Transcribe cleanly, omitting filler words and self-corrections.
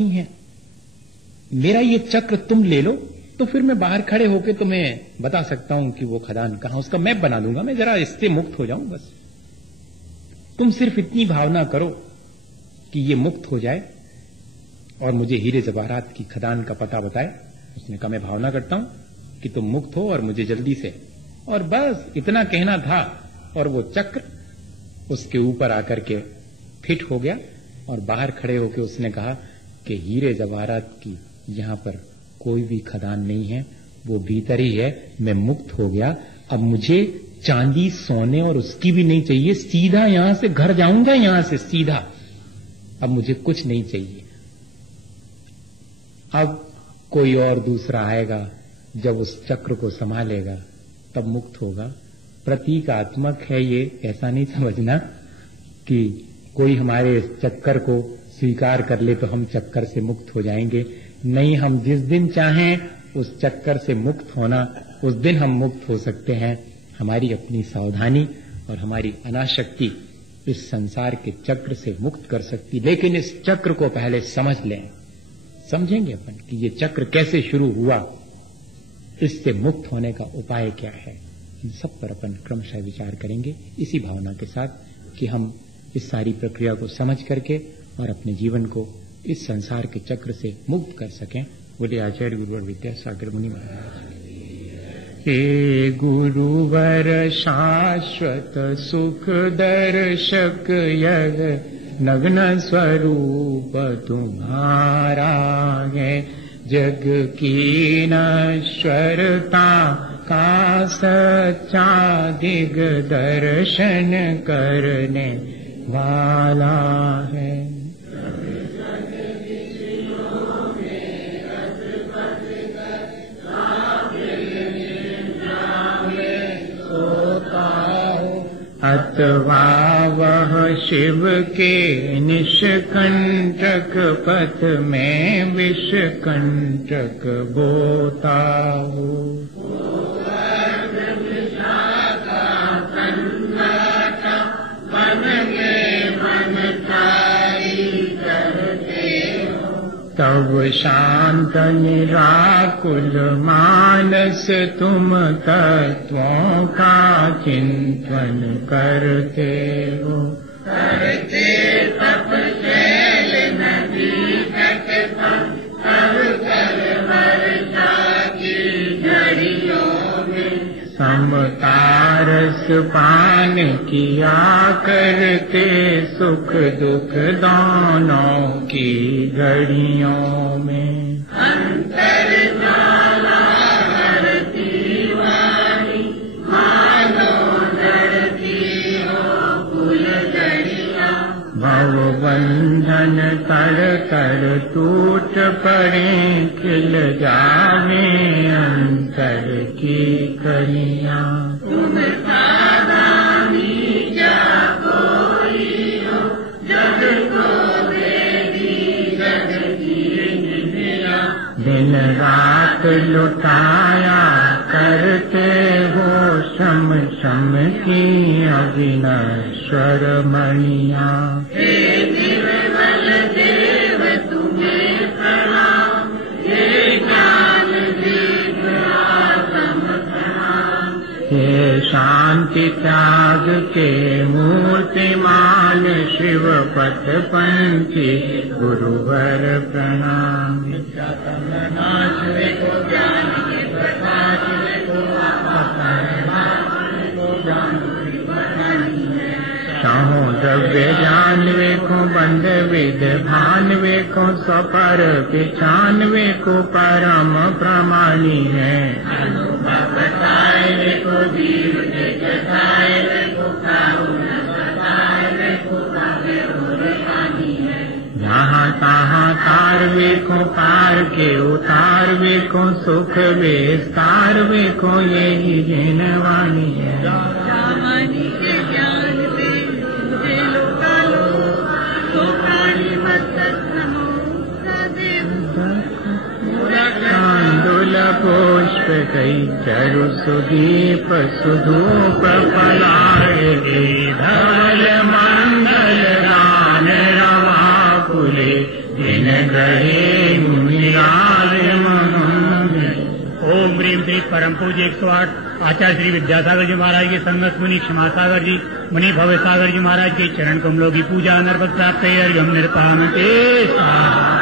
नहीं है। मेरा ये चक्र तुम ले लो तो फिर मैं बाहर खड़े होकर तुम्हें बता सकता हूं कि वो खदान कहां, उसका मैप बना दूंगा मैं, जरा इससे मुक्त हो जाऊं बस। तुम सिर्फ इतनी भावना करो कि ये मुक्त हो जाए और मुझे हीरे जवाहरात की खदान का पता बताए। उसने कहा मैं भावना करता हूं कि तुम मुक्त हो और मुझे जल्दी से, और बस इतना कहना था और वो चक्र उसके ऊपर आकर के फिट हो गया और बाहर खड़े होकर उसने कहा कि हीरे जवाहरात की यहां पर कोई भी खदान नहीं है, वो भीतर ही है, मैं मुक्त हो गया। अब मुझे चांदी सोने और उसकी भी नहीं चाहिए, सीधा यहां से घर जाऊंगा, यहां से सीधा, अब मुझे कुछ नहीं चाहिए। अब कोई और दूसरा आएगा जब उस चक्र को संभालेगा तब मुक्त होगा। प्रतीकात्मक है ये, ऐसा नहीं समझना कि कोई हमारे चक्कर को स्वीकार कर ले तो हम चक्कर से मुक्त हो जाएंगे। नहीं, हम जिस दिन चाहें उस चक्कर से मुक्त होना, उस दिन हम मुक्त हो सकते हैं। हमारी अपनी सावधानी और हमारी अनाशक्ति इस संसार के चक्र से मुक्त कर सकती, लेकिन इस चक्र को पहले समझ लें। समझेंगे अपन कि ये चक्र कैसे शुरू हुआ, इससे मुक्त होने का उपाय क्या है, इन सब पर अपन क्रमशः विचार करेंगे इसी भावना के साथ कि हम इस सारी प्रक्रिया को समझ करके और अपने जीवन को इस संसार के चक्र से मुक्त कर सकें। बोले आचार्य गुरुवर विद्यासागर मुनि महाराज। हे गुरुवर शाश्वत सुख दर्शक यह नग्न स्वरूप तुम्हारा है, जग की नश्वरता का सच्चा दिग दर्शन करने वाला है। अथवा वह शिव के निष्कंटक पथ में विषकंटक बोता हो, तब शांत निराकुल मानस तुम तत्वों का चिंतन करते हो। करते तप शैल नदी तट पर सब कर वर्षा की घड़ियों में, समतारस पान किया करते सुख दुख दोनों की घड़ियों में। अंतर ज्वाला करती वाणी मानो डरती हो कुल घड़िया, भव बंधन तर तर टूट पड़े खिल जावे अंतर की कलियां। तुम सादानी क्या कोई हो जग को देवी जग की निधिया, दिन रात लुटाया करते हो शम शम की अविनश्वर मणिया। हे निर्मल देव तुम्हें प्रणाम, हे ज्ञान दीप आत्म प्रणाम, हे शांति त्याग के मूर्तिमान शिव पथ पंथी गुरुवर प्रणाम। नाश देखो ज्ञान के प्रकाश देखो चाहो द्रव्य जान वेखो बंध विद भान वेखो स्वपर पिछान वेखो परम प्रमाणी है। अनुभव बताए वेखो जीव के कथाए वेखो कारुण बताए वेखो भाग्य और हानि है। जहाँ तहाँ तार वेखो पार के उतार वेखो सुख विस्तार वेखो यही जिनवाणी है। पुष्प कई चरु सुदीप सुधूप फलाए, धवल मंगल रान रवा फुले जिन कहे मुनिराज महान। ओम ह्रीम श्री परम पूज्य 108 आचार्य श्री विद्यासागर जी महाराज के संगत मुनि क्षमा सागर जी मुनि भव्य सागर जी महाराज के चरण कमलों की पूजा नर्पद प्राप्त अर्घ्यम निर्पाम के स्वाहा।